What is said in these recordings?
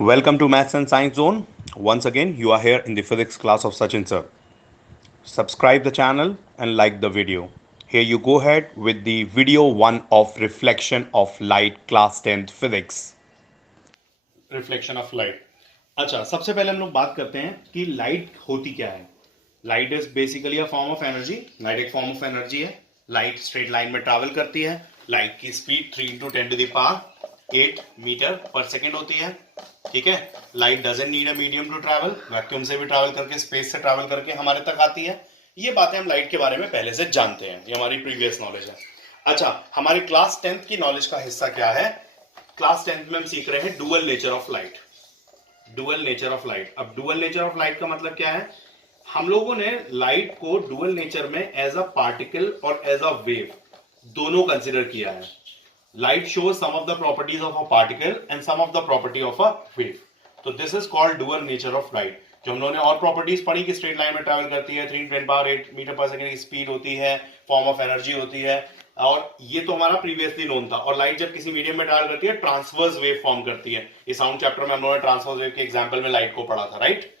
Welcome to Maths and Science Zone. Once again, you are here in the physics class of Sachin sir. Subscribe the channel and like the video. Here you go ahead with the video 1 of reflection of light class 10th physics. Reflection of light. अच्छा, सबसे पहले हम लोग बात करते हैं कि light होती क्या है। Light is basically a form of energy. Light एक फॉर्म ऑफ एनर्जी है। लाइट स्ट्रेट लाइन में ट्रैवल करती है। लाइट की speed 3 into 10 to the power 8 metre पर सेकेंड होती है। ठीक है। Light doesn't need a medium to travel. Vacuum से भी ट्रैवल करके, स्पेस से ट्रैवल करके हमारे तक आती है। ये बातें हम लाइट के बारे में पहले से जानते हैं, ये हमारी प्रीवियस नॉलेज है। अच्छा, हमारी क्लास 10th की नॉलेज का हिस्सा क्या है? क्लास 10th में हम सीख रहे हैं dual nature of light. Dual nature of light. अब डुअल नेचर ऑफ लाइट का मतलब क्या है? हम लोगों ने लाइट को डुअल नेचर में एज अ पार्टिकल और एज अ वेव दोनों कंसिडर किया है। Light shows some of the properties of a particle and some of the property of a wave. तो this is called dual nature of light. जो हम लोगों ने और प्रॉपर्टीज पढ़ी कि स्ट्रेट लाइन में ट्रैवल करती है, 3 10 पावर 8 मीटर पर सेकंड की स्पीड होती है, फॉर्म ऑफ एनर्जी होती है, और ये तो हमारा प्रीवियसली नोन था। और लाइट जब किसी मीडियम में ट्रैवल करती है, ट्रांसवर्स वेव फॉर्म करती है। ये साउंड चैप्टर में हम लोगों ने ट्रांसवर्स वेव के एग्जांपल में लाइट को पढ़ा था, राइट?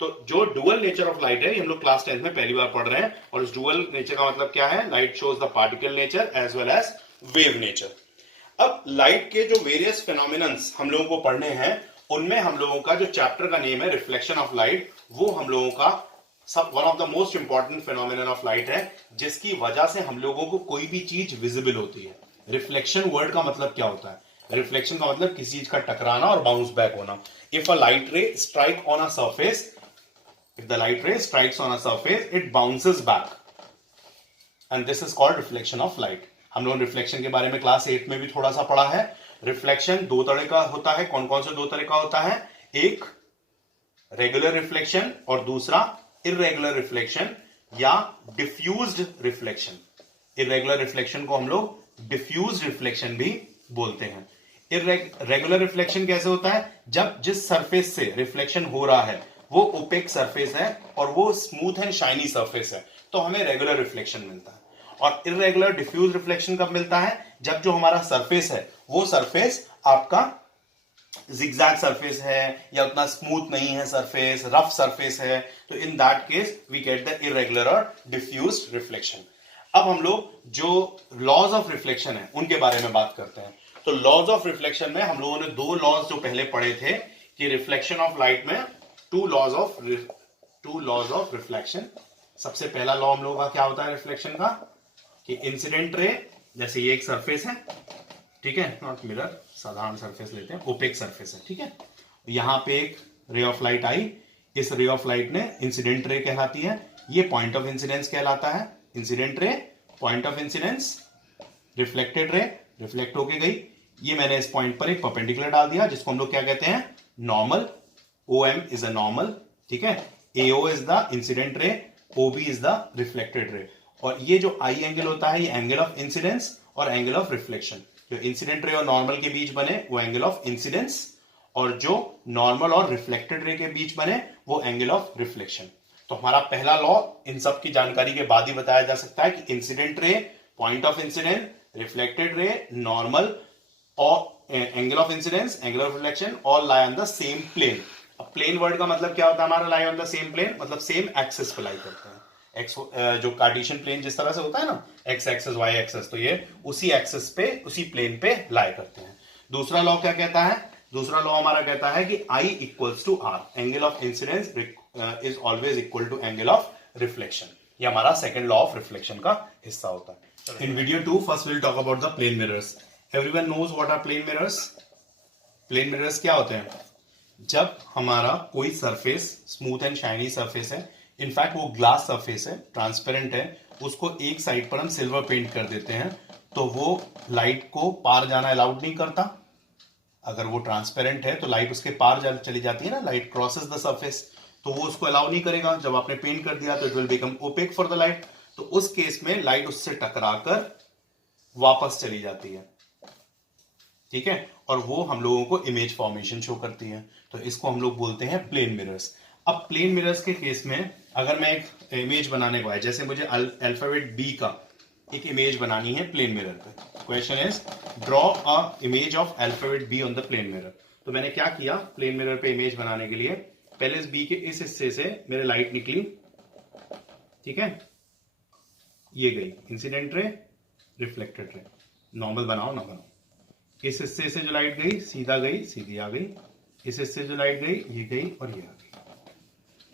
तो जो डुअल नेचर ऑफ लाइट है, ये हम लोग क्लास 10th में पहली बार पढ़ रहे हैं। और इस डुअल नेचर का मतलब क्या है? Light shows the particle nature as well as wave nature. अब लाइट के जो वेरियस फिनोमिनन्स हम लोगों को पढ़ने हैं, उनमें हम लोगों का जो चैप्टर का नेम है रिफ्लेक्शन ऑफ लाइट, वो हम लोगों का सब one of the most important phenomenon of light है, जिसकी वजह से हम लोगों को कोई भी चीज विजिबल होती है। रिफ्लेक्शन वर्ड का मतलब क्या होता है? रिफ्लेक्शन का मतलब किसी चीज का टकराना और बाउंस बैक होना। इफ अ लाइट रे strike on a surface, if the light ray strikes on a surface, it bounces back, and this is called reflection of light. हम लोग रिफ्लेक्शन के बारे में क्लास 8 में भी थोड़ा सा पढ़ा है। रिफ्लेक्शन दो तरह का होता है। कौन कौन से दो तरह का होता है? एक रेगुलर रिफ्लेक्शन और दूसरा इरेगुलर रिफ्लेक्शन या डिफ्यूज्ड रिफ्लेक्शन। इरेगुलर रिफ्लेक्शन को हम लोग डिफ्यूज्ड रिफ्लेक्शन भी बोलते हैं। रेगुलर रिफ्लेक्शन कैसे होता है? जब जिस सरफेस से रिफ्लेक्शन हो रहा है वो ओपेक सरफेस है और वो स्मूथ एंड शाइनी सरफेस है, तो हमें रेगुलर रिफ्लेक्शन मिलता है। और इरेगुलर डिफ्यूज रिफ्लेक्शन कब मिलता है? जब जो हमारा सरफेस है वो सरफेस आपका जिगजैग सरफेस है या उतना स्मूथ नहीं है, सरफेस रफ सरफेस है, तो in that case we get the irregular और डिफ्यूज्ड रिफ्लेक्शन। अब हम लोग जो लॉज ऑफ रिफ्लेक्शन है उनके बारे में बात करते हैं। तो लॉज ऑफ रिफ्लेक्शन में हम लोगों ने दो लॉज जो पहले पढ़े थे कि रिफ्लेक्शन ऑफ लाइट में टू लॉज ऑफ रिफ्लेक्शन। सबसे पहला लॉ हम लोगों का क्या होता है रिफ्लेक्शन का? कि इंसिडेंट रे, जैसे ये एक सरफेस है, ठीक है, नॉट मिरर, साधारण सरफेस लेते हैं, ओपेक सरफेस है, ठीक है। यहां पे एक रे ऑफ लाइट आई, इस रे ऑफ लाइट ने इंसिडेंट रे कहलाती है, ये पॉइंट ऑफ इंसिडेंस कहलाता है। Incident ray, point of incidence, reflected ray, reflect होके गई, ये मैंने इस पॉइंट पर एक परपेंडिकुलर डाल दिया जिसको हम लोग क्या कहते हैं? Normal. OM is a normal, ठीक है। AO is the incident ray, OB is the reflected ray। और ये जो I एंगल होता है, ये एंगल ऑफ इंसिडेंस और एंगल ऑफ रिफ्लेक्शन। जो इंसिडेंट रे और नॉर्मल के बीच बने वो एंगल ऑफ इंसिडेंस, और जो नॉर्मल और रिफ्लेक्टेड रे के बीच बने वो एंगल ऑफ रिफ्लेक्शन। तो हमारा पहला लॉ इन सब की जानकारी के बाद ही बताया जा सकता है कि incident ray, point of incidence, reflected ray, normal और angle of incidence, angle of reflection all lie on the same plane. अब प्लेन वर्ड का मतलब क्या होता है हमारा? Lie on the same plane, मतलब सेम एक्सिस पे लाई करते हैं। एक्स जो कार्टेशियन प्लेन जिस तरह से होता है ना, एक्स एक्सिस वाई एक्सिस, तो ये उसी एक्सिस पे, उसी प्लेन पे लाई करते हैं। दूसरा लॉ क्या कहता है? दूसरा लॉ हमारा कहता है कि I equals to R, angle of incidence is always equal to angle of reflection. ये हमारा सेकंड लॉ ऑफ रिफ्लेक्शन का हिस्सा होता है। In video 2 first will talk about the plane mirrors. Everyone knows what are plane mirrors. Plane mirrors क्या होते हैं? जब हमारा कोई surface smooth and shiny surface है, इनफैक्ट वो ग्लास सरफेस है, ट्रांसपेरेंट है, उसको एक साइड पर हम सिल्वर पेंट कर देते हैं, तो वो लाइट को पार जाना अलाउड नहीं करता। अगर वो ट्रांसपेरेंट है तो लाइट उसके पार चली जाती है ना, लाइट क्रॉसेस द सरफेस, तो वो उसको अलाउ नहीं करेगा। जब आपने पेंट कर दिया तो it will become opaque for the light. तो उस केस में लाइट उससे टकराकर वापस चली जाती है, ठीक है, और वो हम लोगों को इमेज फॉर्मेशन शो करती है। तो इसको हम लोग बोलते हैं प्लेन मिरर्स। अब प्लेन मिरर्स के केस में अगर मैं एक इमेज बनाने को है, जैसे मुझे अल्फाबेट बी का एक इमेज बनानी है प्लेन मिरर पे, question is draw a image of alphabet B on the plane mirror. तो मैंने क्या किया, प्लेन मिरर पे इमेज बनाने के लिए पहले इस बी के इस हिस्से से मेरे लाइट निकली, ठीक है, ये गई incident ray, reflected ray, normal बनाओ ना बनाओ, इस हिस्से से जो लाइट गई सीधा गई, सीधी आ गई, इस हिस्से से जो लाइट गई ये गई और ये आ गई,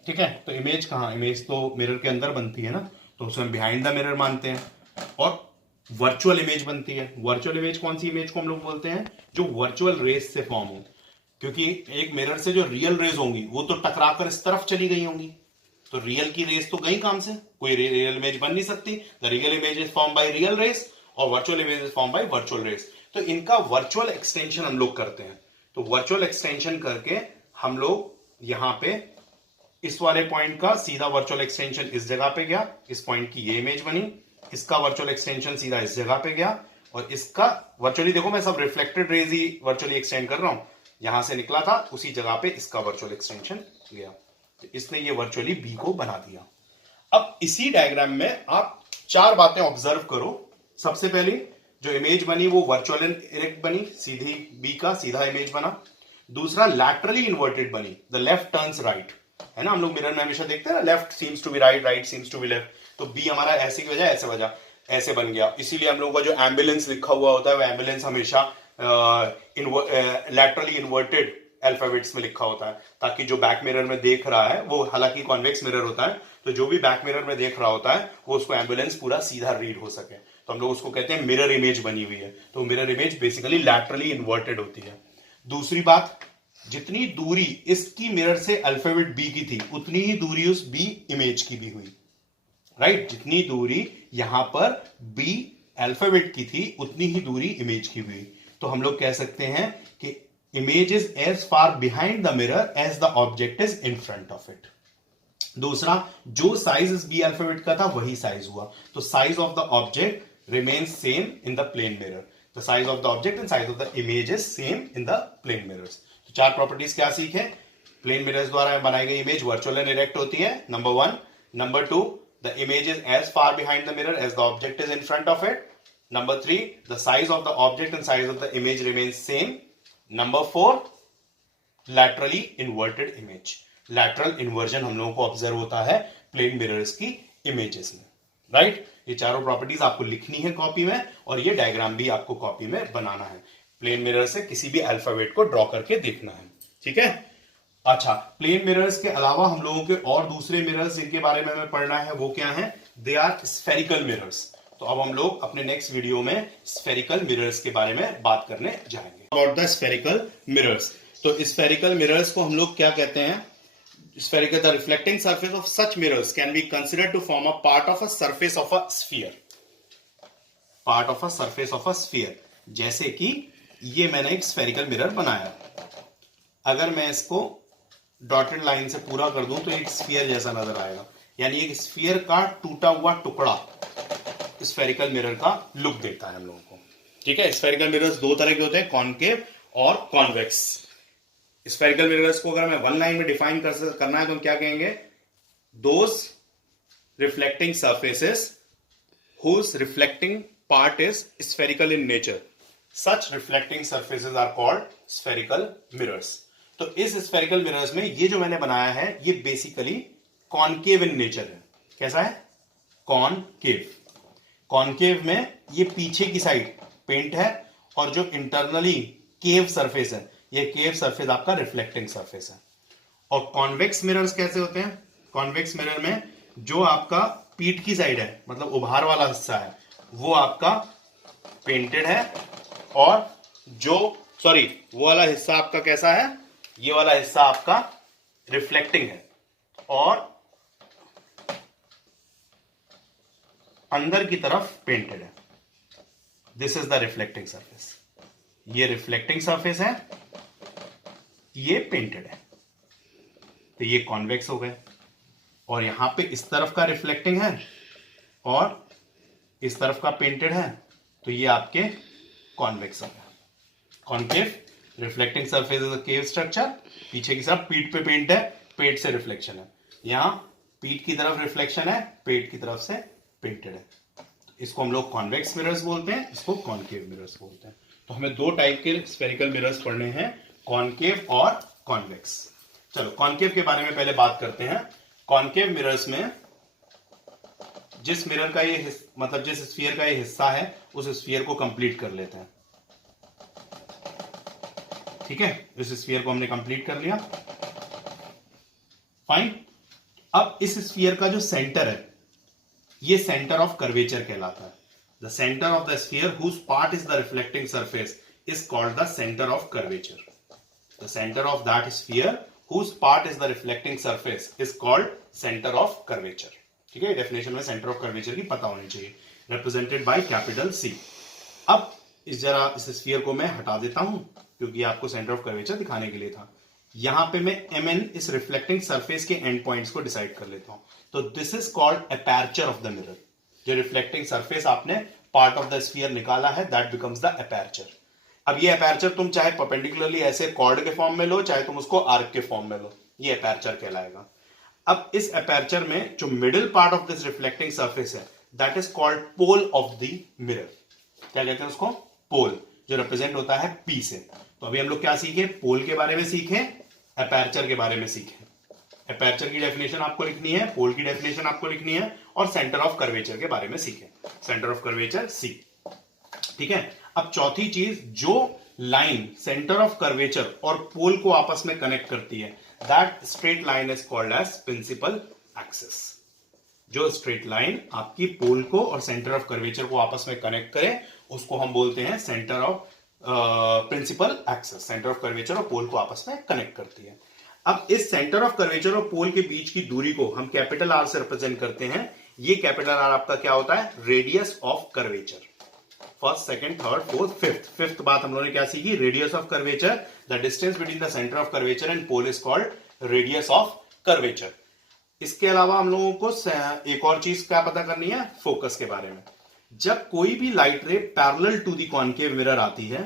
ठीक है। तो इमेज कहाँ, इमेज तो मिरर के अंदर बनती है ना, तो उसे हम बिहाइंड द मिरर मानते हैं। और वर्चुअल इमेज बनती है, वर्चुअल इमेज कौन सी इमेज को हम लोग बोलते हैं, जो वर्चुअल रेस से फॉर्म हो, क्योंकि एक मिरर से जो रियल रेज होंगी वो तो टकराकर इस तरफ चली गई होंगी, तो रियल की रेस तो गई काम से, कोई रियल इमेज बन नहीं सकती। The real image is form by real rays और virtual image is form by virtual rays. तो इनका वर्चुअल एक्सटेंशन हम लोग करते हैं। तो वर्चुअल एक्सटेंशन करके हम लोग यहां पे इस वाले पॉइंट का सीधा वर्चुअल एक्सटेंशन इस जगह पे गया, इस पॉइंट की ये इमेज बनी, इसका वर्चुअल एक्सटेंशन सीधा इस जगह पे गया, और इसका वर्चुअली देखो मैं सब रिफ्लेक्टेड रेज ही वर्चुअली एक्सटेंड कर रहा हूं, यहां से निकला था उसी जगह पे इसका वर्चुअल एक्सटेंशन गया, तो इसने ये वर्चुअली बी को बना दिया। अब इसी डायग्राम में आप चार बातें ऑब्जर्व करो। सबसे पहले जो इमेज बनी वो वर्चुअल इरेक्ट बनी, सीधी बी का सीधा इमेज बना। दूसरा लैटरली इन्वर्टेड बनी, द लेफ्ट टर्न्स राइट, है ना, हम लोग मिरर में हमेशा देखते हैं ना, left seems to be right, right seems to be left, तो बी हमारा ऐसे की वजह ऐसे बन गया। इसीलिए हम लोगों का जो एम्बुलेंस लिखा हुआ होता है वो एम्बुलेंस हमेशा लैटरली इन्वर्टेड अल्फाबेट्स में लिखा होता है, ताकि जो बैक मिरर में देख रहा है वो, हालांकि कॉन्वेक्स मिरर होता है, तो जो भी बैक मिरर में देख रहा होता है वो उसको एम्बुलेंस पूरा सीधा रीड हो सके, तो हम लोग उसको कहते हैं मिरर इमेज बनी हुई है। तो mirror image basically laterally inverted होती है। दूसरी बात, जितनी दूरी इसकी मिरर से अल्फाबेट बी की थी उतनी ही दूरी उस बी इमेज की भी हुई, राइट, जितनी दूरी यहां पर बी अल्फाबेट की थी उतनी ही दूरी इमेज की हुई। तो हम लोग कह सकते हैं कि image is as far behind the mirror as the object is in front of it. दूसरा, जो साइज इस बी अल्फाबेट का था वही साइज हुआ, तो size of the object remains same in the plane mirror, the size of the object and size of the image is same in the plane mirrors. तो चार प्रॉपर्टीज क्या सीखे, प्लेन मिरर्स द्वारा बनाई गई इमेज वर्चुअल एंड इरेक्ट होती है, number one. Number two, the image is as far behind the mirror as the object is in front of it. Number three, the size of the object and size of the image remains same. Number four, laterally inverted image. Lateral inversion हम लोगों को observe होता है plane mirrors की images में, right. ये चारों properties आपको लिखनी है कॉपी में, और ये डायग्राम भी आपको कॉपी में बनाना है। प्लेन मिरर से किसी भी अल्फाबेट को ड्रॉ करके देखना है, ठीक है। अच्छा, प्लेन मिरर्स के अलावा हम लोगों के और दूसरे मिरर्स जिनके बारे में हमें पढ़ना है वो क्या है, दे आर स्फेरिकल मिरर्स। तो अब हम लोग अपने नेक्स्ट वीडियो में स्फेरिकल मिरर्स के बारे में बात करने जाएंगे। अबाउट द स्फेरिकल मिरर्स, तो स्फेरिकल मिरर्स को हम लोग क्या कहते हैं, spherical, the reflecting surface of such mirrors can be considered to form a part of a surface of a sphere, part of a surface of a sphere. जैसे कि ये मैंने एक स्फेरिकल मिरर बनाया, अगर मैं इसको डॉटेड लाइन से पूरा कर दूं तो एक स्फीयर जैसा नजर आएगा, यानी एक स्फीयर का टूटा हुआ टुकड़ा स्फेरिकल मिरर का लुक देता है हम लोगों को, ठीक है। स्फेरिकल मिरर्स दो तरह के होते हैं, कॉनकेव और कॉन्वेक्स। स्फेरिकल मिरर्स को अगर मैं वन लाइन में डिफाइन करना है तो हम क्या कहेंगे, those reflecting surfaces whose reflecting part is spherical in nature, such reflecting surfaces are called spherical mirrors। तो इस स्फेरिकल मिरर्स में ये जो मैंने बनाया है ये बेसिकली कॉनकेव इन नेचर है। कैसा है, कॉनकेव। कॉनकेव में ये पीछे की साइड पेंट है, और जो इंटरनली केव सरफेस है ये केव सरफेस आपका रिफ्लेक्टिंग सरफेस है। और कॉन्वेक्स मिरर्स कैसे होते हैं, कॉन्वेक्स मिरर में जो आपका पीठ की साइड है, मतलब उभार वाला हिस्सा है, वो आपका पेंटेड है, और जो वो वाला हिस्सा आपका कैसा है, ये वाला हिस्सा आपका रिफ्लेक्टिंग है, और अंदर की तरफ पेंटेड है। This is the reflecting surface. ये रिफ्लेक्टिंग सरफेस है, ये पेंटेड है, तो ये कॉन्वेक्स हो गए। और यहां पे इस तरफ का रिफ्लेक्टिंग है और इस तरफ का पेंटेड है, तो ये आपके कॉन्वेक्स हो गया। Concave reflecting surface is a cave structure, पीछे की तरफ पीठ पे पेंट है, पेट से रिफ्लेक्शन है, यहां पीठ की तरफ रिफ्लेक्शन है, पेट की तरफ से पेंटेड है। इसको हम लोग कॉन्वेक्स मिरर्स बोलते हैं, इसको कॉनकेव मिरर्स बोलते हैं। तो हमें दो टाइप के स्फेरिकल मिरर्स पढ़ने हैं, कॉनकेव और कॉन्वेक्स। चलो कॉनकेव के बारे में पहले बात करते हैं। कॉनकेव मिरर्स में जिस मिरर का ये मतलब जिस स्फीयर का ये हिस्सा है उस स्फीयर को कंप्लीट कर लेते हैं। ठीक है, इस स्फीयर को हमने कंप्लीट कर लिया। फाइन। अब इस स्फीयर का जो सेंटर है ये सेंटर ऑफ कर्वेचर कहलाता है। The centre of the sphere whose part is the reflecting surface is called the centre of curvature. The centre of that sphere whose part is the reflecting surface is called centre of curvature. ठीक है, definition में centre of curvature की पता होनी चाहिए। Represented by capital C. अब इस sphere को मैं हटा देता हूं क्योंकि आपको सेंटर ऑफ कर्वेचर दिखाने के लिए था। यहां पे मैं mn इस रिफ्लेक्टिंग सरफेस के एंड पॉइंट्स को डिसाइड कर लेता हूं। तो this is called aperture of the mirror. जो रिफ्लेक्टिंग सरफेस आपने पार्ट ऑफ द स्फीयर निकाला है दैट बिकम्स द अपर्चर। अब ये अपर्चर तुम चाहे परपेंडिकुलरली ऐसे कॉर्ड के फॉर्म में लो, चाहे तुम उसको आर्क के फॉर्म में लो, ये अपर्चर कहलाएगा। अब इस अपर्चर में जो middle part of this reflecting surface है that is called pole of the mirror. क्या कहते हैं उसको? पोल, जो रिप्रेजेंट होता है पी से। तो अभी हम लोग क्या सीखे? पोल के बारे में सीखे, अपर्चर के बारे में सीखे। अपर्चर की डेफिनेशन आपको लिखनी है, पोल की डेफिनेशन आपको लिखनी है और सेंटर ऑफ कर्वेचर के बारे में सीखे। Centre of curvature C. ठीक है, अब चौथी चीज, जो लाइन सेंटर ऑफ कर्वेचर और पोल को आपस में कनेक्ट करती है that straight line is called as principal axis. जो स्ट्रेट लाइन आपकी पोल को और सेंटर ऑफ कर्वेचर को आपस में कनेक्ट करे उसको हम बोलते हैं centre of principal axis. Centre of curvature और पोल को आपस में कनेक्ट करती है। अब इस सेंटर ऑफ कर्वेचर और पोल के बीच की दूरी को हम कैपिटल आर से रिप्रेजेंट करते हैं। ये कैपिटल आर आपका क्या होता है? Radius of curvature. First, second, third, fourth, fifth बात हम लोगों ने क्या सीखी? Radius of curvature. The distance between the centre of curvature and pole is called radius of curvature. इसके अलावा हम लोगों को एक और चीज क्या पता करनी है? फोकस के बारे में। जब कोई भी light ray parallel to the concave mirror आती है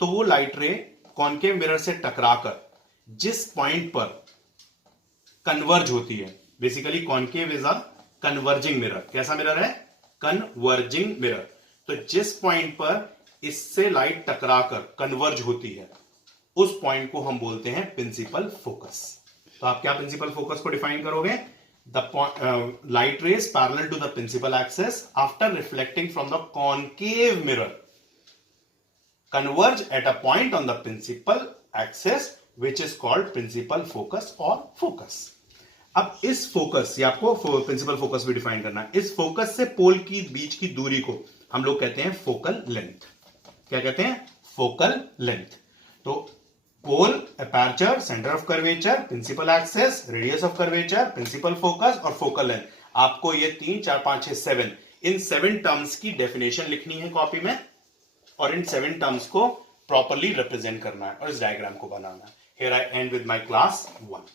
तो वो लाइट रे कॉनकेव मिरर से टकराकर जिस पॉइंट पर कन्वर्ज होती है, basically concave is a converging mirror. कैसा मिरर है? Converging mirror. तो जिस पॉइंट पर इससे लाइट टकराकर कन्वर्ज होती है उस पॉइंट को हम बोलते हैं प्रिंसिपल फोकस। तो आप क्या प्रिंसिपल फोकस को डिफाइन करोगे? The light rays parallel to the principal axis after reflecting from the concave mirror converge at a point on the principal axis which is called principal focus or focus. अब इस focus, ये आपको principal focus भी define करना है। इस focus से पोल की बीच की दूरी को हम लोग कहते हैं फोकल लेंथ। क्या कहते हैं? Focal length. तो pole, aperture, centre of curvature, principal axis, radius of curvature, principal focus और फोकल लेंथ। आपको ये 3, 4, 5, 6, 7 इन 7 टर्म्स की डेफिनेशन लिखनी है कॉपी में और इन 7 टर्म्स को प्रॉपरली रिप्रेजेंट करना है और इस डायग्राम को बनाना है। Here I and with my class 1।